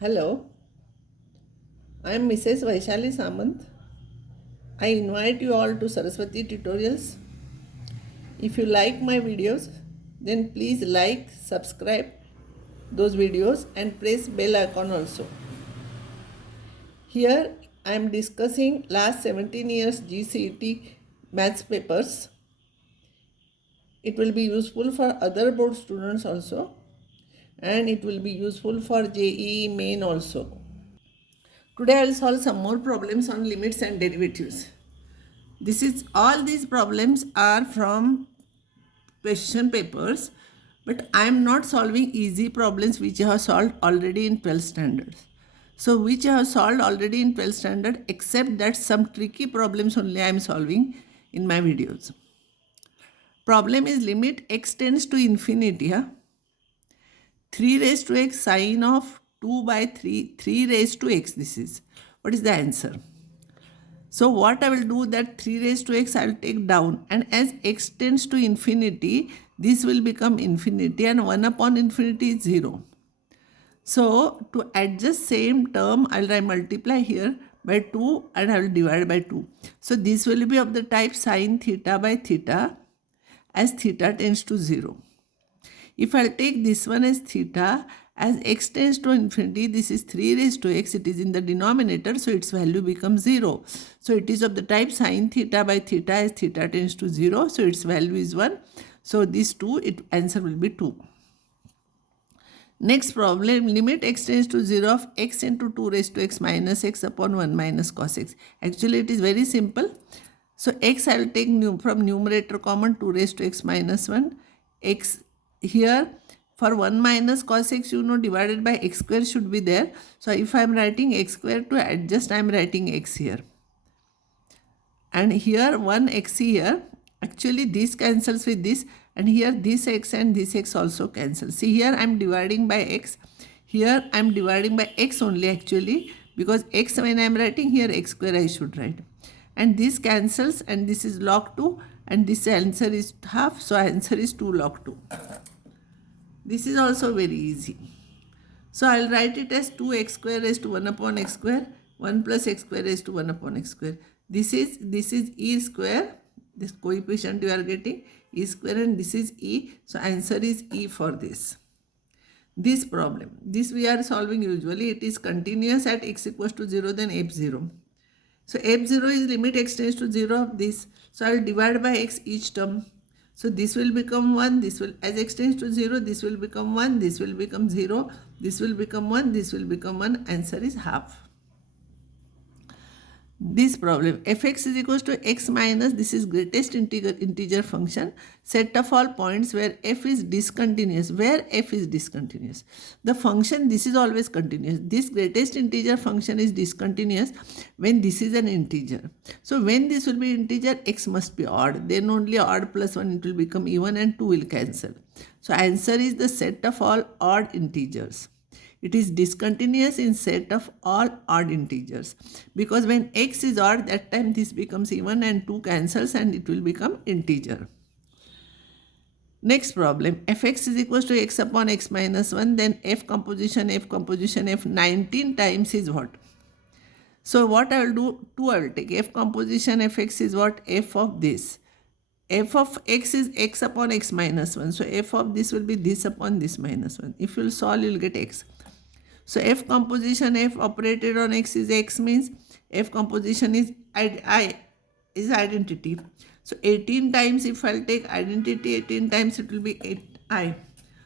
Hello, I am Mrs. Vaishali Samant. I invite you all to Saraswati tutorials. If you like my videos, then please like, subscribe those videos and press bell icon also. Here I am discussing last 17 years GCET maths papers. It will be useful for other board students also, and it will be useful for JEE main also. Today I will solve some more problems on limits and derivatives. All these problems are from question papers, but I am not solving easy problems which I have solved already in 12th standard. So which I have solved already in 12th standard, except that some tricky problems only I am solving in my videos. Problem is limit x tends to infinity. 3 raised to x sine of 2 by 3 raised to x. This is what is the answer. So what I will do, that 3 raised to x I will take down, and as x tends to infinity, this will become infinity, and 1 upon infinity is 0. So to adjust same term, I will multiply here by 2 and I will divide by 2. So this will be of the type sine theta by theta as theta tends to 0. If I'll take this one as theta, as x tends to infinity, this is 3 raised to x, it is in the denominator, so its value becomes 0. So it is of the type sine theta by theta as theta tends to 0, so its value is 1. So this 2, answer will be 2. Next problem, limit x tends to 0 of x into 2 raised to x minus x upon 1 minus cos x. Actually, it is very simple. So x I will take from numerator common, 2 raised to x minus 1. X here for 1 minus cos x, divided by x square should be there. So if I am writing x square, to adjust I am writing x here. And here 1x here, actually this cancels with this, and here this x and this x also cancel. See, here I am dividing by x, here I am dividing by x only actually, because x when I am writing here x square I should write. And this cancels, and this is log 2, and this answer is half, so answer is 2 log 2. This is also very easy. So I will write it as 2x square raised to 1 upon x square, 1 plus x square raised to 1 upon x square. This is e square, this coefficient you are getting, e square, and this is e. So answer is e for this. This problem, this we are solving usually. It is continuous at x equals to 0, then f0. So f0 is limit x tends to 0 of this. So I will divide by x each term. So this will become 1, this will, as x tends to 0, this will become 1, this will become 0, this will become 1, this will become 1, answer is half. This problem, fx is equals to x minus, this is greatest integer function, set of all points where f is discontinuous. Where f is discontinuous, the function, this is always continuous. This greatest integer function is discontinuous when this is an integer. So when this will be integer, x must be odd, then only odd plus 1 it will become even, and 2 will cancel. So answer is the set of all odd integers. It is discontinuous in set of all odd integers, because when x is odd, that time this becomes even and 2 cancels and it will become integer. Next problem, fx is equals to x upon x minus 1, then f composition f 19 times is what? So what I will do, 2 I will take. F composition fx is what? F of this. F of x is x upon x minus 1. So f of this will be this upon this minus 1. If you will solve, you will get x. So f composition f operated on x is x, means f composition is is identity. So 18 times, if I'll take identity 18 times, it will be 8i.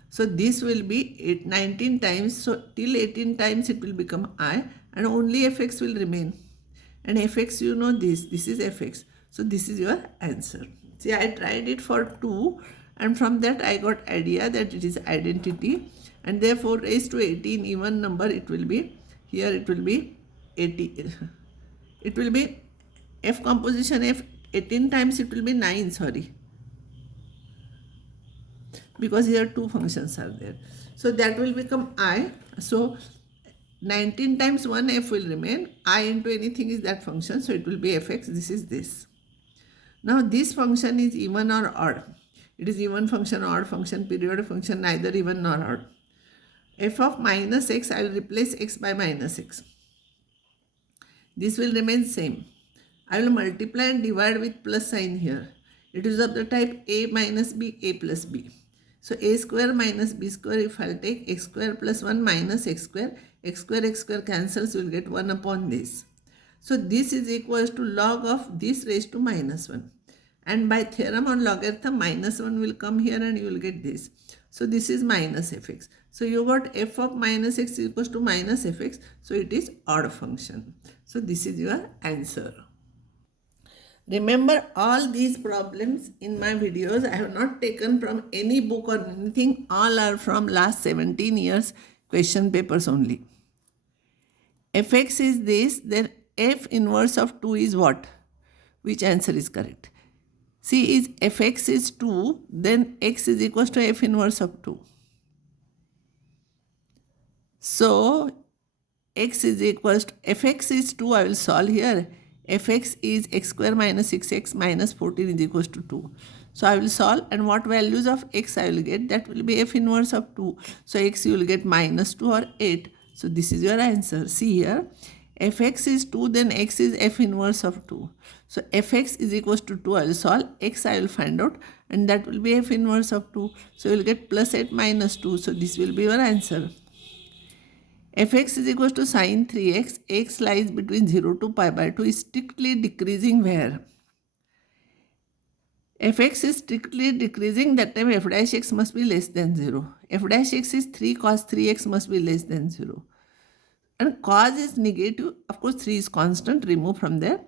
So this will be 19 times. So till 18 times it will become I, and only fx will remain. And fx, this is fx. So this is your answer. See, I tried it for 2, and from that I got idea that it is identity, and therefore raised to 18 even number it will be. Here it will be 80. It will be f composition f 18 times, it will be 9, sorry, because here 2 functions are there. So that will become I. So 19 times 1 f will remain. I into anything is that function, so it will be fx. This is this. Now this function is even or odd. It is even function, odd function, periodic function, neither even nor odd. f of minus x, I will replace x by minus x. This will remain same. I will multiply and divide with plus sign here. It is of the type a minus b, a plus b. So a square minus b square, if I will take x square plus 1 minus x square cancels, you will get 1 upon this. So this is equals to log of this raised to minus 1. And by theorem on logarithm, minus 1 will come here and you will get this. So this is minus fx. So you got f of minus x equals to minus fx. So it is odd function. So this is your answer. Remember, all these problems in my videos I have not taken from any book or anything. All are from last 17 years question papers only. Fx is this, then f inverse of 2 is what? Which answer is correct? See, is fx is 2, then x is equals to f inverse of 2. So x is equals to, fx is 2, I will solve here. Fx is x square minus 6x minus 14 is equals to 2. So I will solve, and what values of x I will get? That will be f inverse of 2. So x you will get minus 2 or 8. So this is your answer. See here, fx is 2, then x is f inverse of 2. So fx is equals to 2, I will solve, x I will find out, and that will be f inverse of 2. So you will get plus 8 minus 2. So this will be your answer. Fx is equals to sine 3x, x lies between 0 to pi by 2 is strictly decreasing where? Fx is strictly decreasing, that time f dash x must be less than 0. F dash x is 3 cos 3x must be less than 0. And cos is negative, of course 3 is constant, remove from there.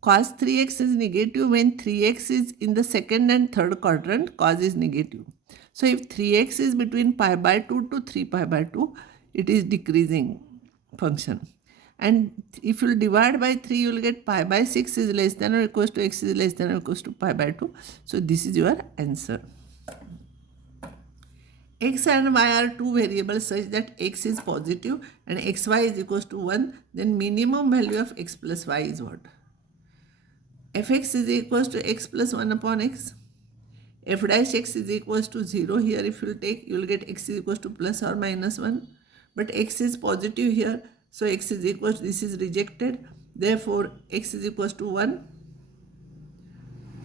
Cos 3x is negative when 3x is in the second and third quadrant, cos is negative. So if 3x is between pi by 2 to 3 pi by 2, it is decreasing function. And if you divide by 3, you will get pi by 6 is less than or equals to x is less than or equals to pi by 2. So this is your answer. X and y are two variables such that x is positive and xy is equals to 1. Then minimum value of x plus y is what? Fx is equals to x plus 1 upon x. F dash x is equals to 0. Here if you will take, you will get x is equals to plus or minus 1. But x is positive here. So x is equals to, this is rejected. Therefore x is equals to 1.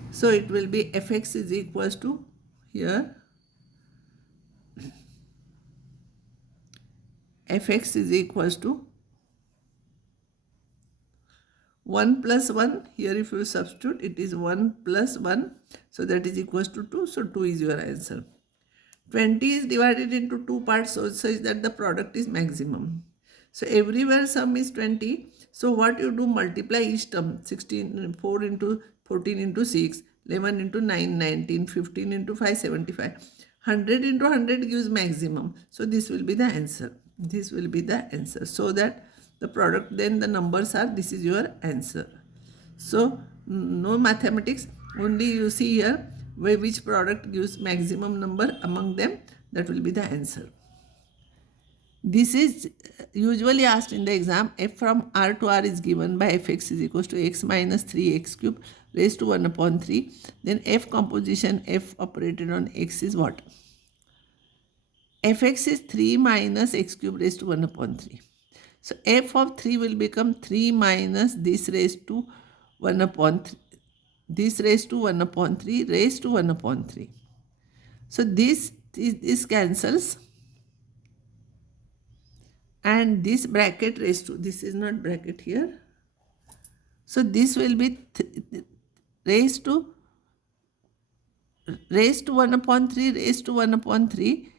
So it will be fx is equals to here. Fx is equals to 1 plus 1. Here if you substitute, it is 1 plus 1. So that is equals to 2. So 2 is your answer. 20 is divided into two parts such that the product is maximum. So everywhere sum is 20. So what you do, multiply each term. 16, 4 into 14 into 6, 11 into 9, 19, 15 into 5, 75. 100 into 100 gives maximum. So this will be the answer. This will be the answer. So that the product, then the numbers are, this is your answer. So no mathematics, only you see here which product gives maximum number among them, that will be the answer. This is usually asked in the exam. F from R to R is given by fx is equals to x minus 3x cube raised to 1 upon 3. Then f composition f operated on x is what? Fx is 3 minus x cube raised to 1 upon 3. So f of 3 will become 3 minus this raised to 1 upon 3. This raised to 1 upon 3 raised to 1 upon 3. So this cancels. And this bracket raised to, this is not bracket here. So this will be raised to 1 upon 3 raised to 1 upon 3.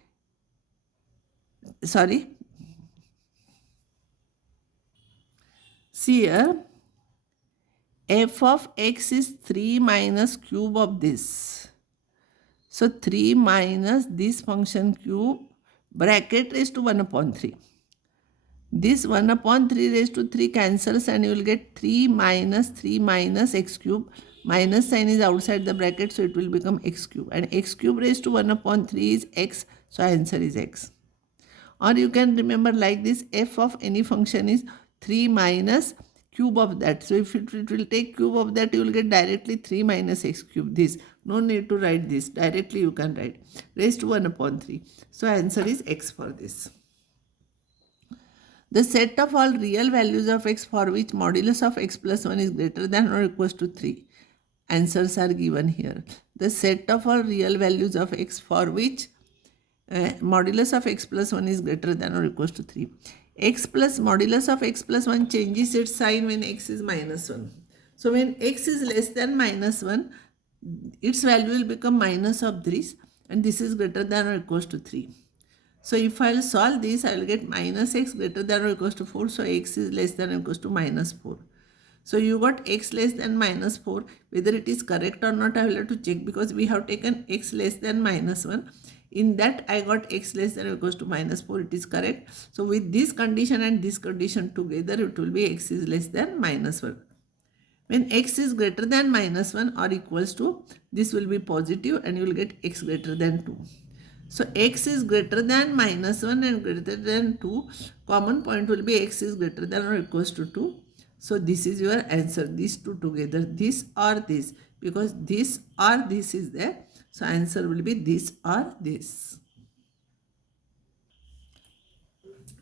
Sorry. See here. F of x is 3 minus cube of this. So 3 minus this function cube bracket raised to 1 upon 3. This 1 upon 3 raised to 3 cancels and you will get 3 minus x cube. Minus sign is outside the bracket, so it will become x cube. And x cube raised to 1 upon 3 is x, so answer is x. Or you can remember like this, f of any function is 3 minus cube of that. So if it will take cube of that, you will get directly 3 minus x cube. This, no need to write this. Directly you can write raised to 1 upon 3. So answer is x for this. The set of all real values of x for which modulus of x plus 1 is greater than or equals to 3. Answers are given here. The set of all real values of x for which modulus of x plus 1 is greater than or equals to 3. X plus modulus of x plus 1 changes its sign when x is minus 1. So when x is less than minus 1, its value will become minus of this, and this is greater than or equals to 3. So if I will solve this, I will get minus x greater than or equals to 4. So x is less than or equals to minus 4. So you got x less than minus 4. Whether it is correct or not, I will have to check, because we have taken x less than minus 1. In that I got x less than or equals to minus 4. It is correct. So with this condition and this condition together, it will be x is less than minus 1. When x is greater than minus 1 or equals to, this will be positive and you will get x greater than 2. So x is greater than minus 1 and greater than 2. Common point will be x is greater than or equals to 2. So this is your answer. These two together, this or this, because this or this is there. So answer will be this or this.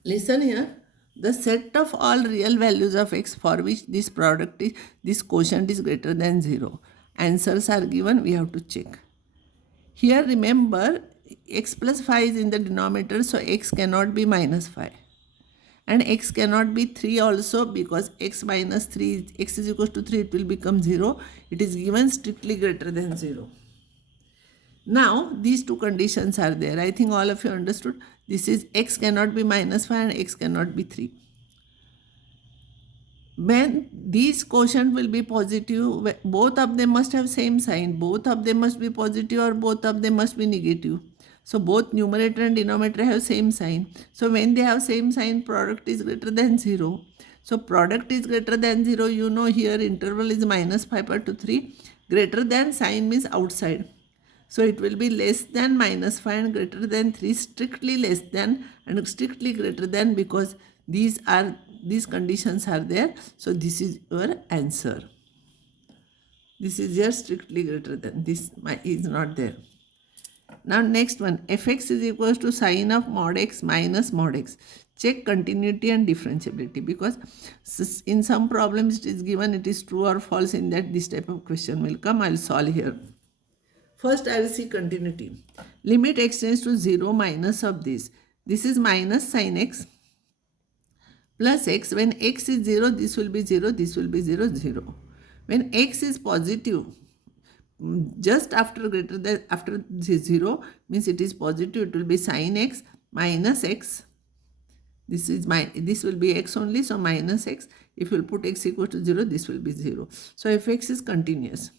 Listen here. The set of all real values of x for which this product is, this quotient is greater than 0. Answers are given. We have to check. Here remember, x plus 5 is in the denominator, so x cannot be minus 5. And x cannot be 3 also, because x minus 3, x is equal to 3, it will become 0. It is given strictly greater than 0. Now, these two conditions are there. I think all of you understood. This is x cannot be minus 5 and x cannot be 3. When these quotient will be positive, both of them must have same sign. Both of them must be positive or both of them must be negative. So both numerator and denominator have same sign. So when they have same sign, product is greater than 0. So product is greater than 0. You know here interval is minus 5 to 3. Greater than sign means outside. So it will be less than minus 5 and greater than 3, strictly less than and strictly greater than, because these conditions are there. So this is your answer. This is just strictly greater than. This is not there. Now next one, fx is equals to sine of mod x minus mod x. Check continuity and differentiability, because in some problems it is given it is true or false. In that this type of question will come. I will solve here. First I will see continuity. Limit x tends to 0 minus of this. This is minus sin x plus x. When x is 0, this will be 0, this will be 0, 0. When x is positive, just after greater than, after 0 means it is positive, it will be sin x minus x. This will be x only, so minus x. If you will put x equal to 0, this will be 0. So fx is continuous.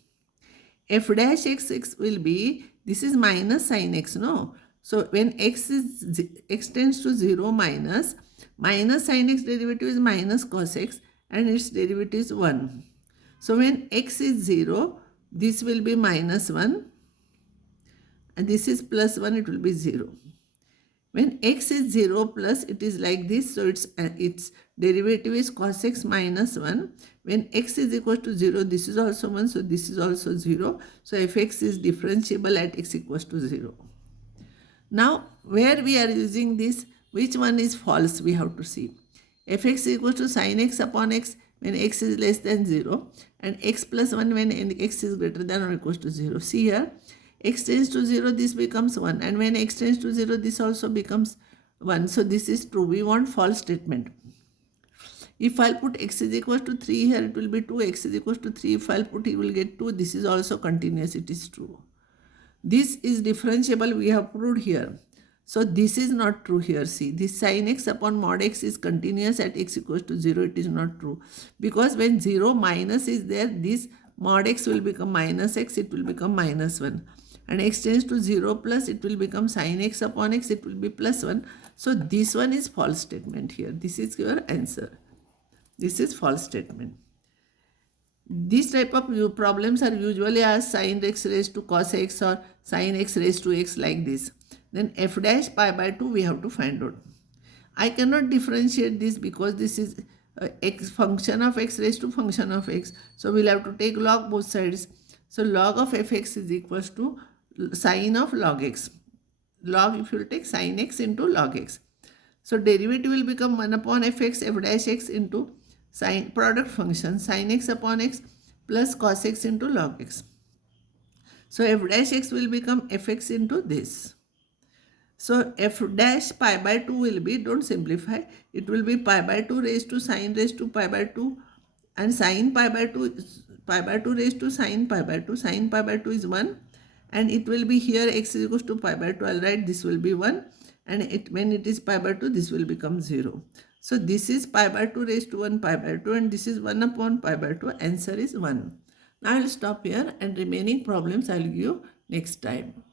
F dash x will be, this is minus sin x, no? So when x tends to 0 minus sin x derivative is minus cos x and its derivative is 1. So when x is 0, this will be minus 1 and this is plus 1, it will be 0. When x is 0 plus, it is like this, so its derivative is cos x minus 1. When x is equal to 0, this is also 1, so this is also 0. So fx is differentiable at x equals to 0. Now, where we are using this, which one is false, we have to see. Fx is equal to sin x upon x when x is less than 0 and x plus 1 when x is greater than or equals to 0. See here, x tends to 0, this becomes 1, and when x tends to 0, this also becomes 1. So this is true. We want false statement. If I'll put x is equal to 3 here, it will be 2. X is equal to 3. If I'll put, you will get 2. This is also continuous. It is true. This is differentiable. We have proved here. So this is not true here. See, this sin x upon mod x is continuous at x equals to 0. It is not true. Because when 0 minus is there, this mod x will become minus x. It will become minus 1. And x tends to 0 plus, it will become sin x upon x. It will be plus 1. So this one is false statement here. This is your answer. This is false statement. These type of problems are usually as sin x raised to cos x or sin x raised to x, like this. Then f dash pi by 2 we have to find out. I cannot differentiate this because this is x function of x raised to function of x. So we'll have to take log both sides. So log of fx is equals to sine of log x. Log, if you will take sin x into log x. So derivative will become 1 upon fx f dash x into sin product function sin x upon x plus cos x into log x. So f dash x will become fx into this. So f dash pi by 2 will be, don't simplify, it will be pi by 2 raised to sin raised to pi by 2, and sin pi by 2 is pi by 2 raised to sin pi by 2. Sin pi by 2 is 1, and it will be here x is equals to pi by 2. I'll write this will be 1, and when it is pi by 2, this will become 0. So this is pi by 2 raised to 1 pi by 2, and this is 1 upon pi by 2. Answer is 1. Now I will stop here, and remaining problems I will give next time.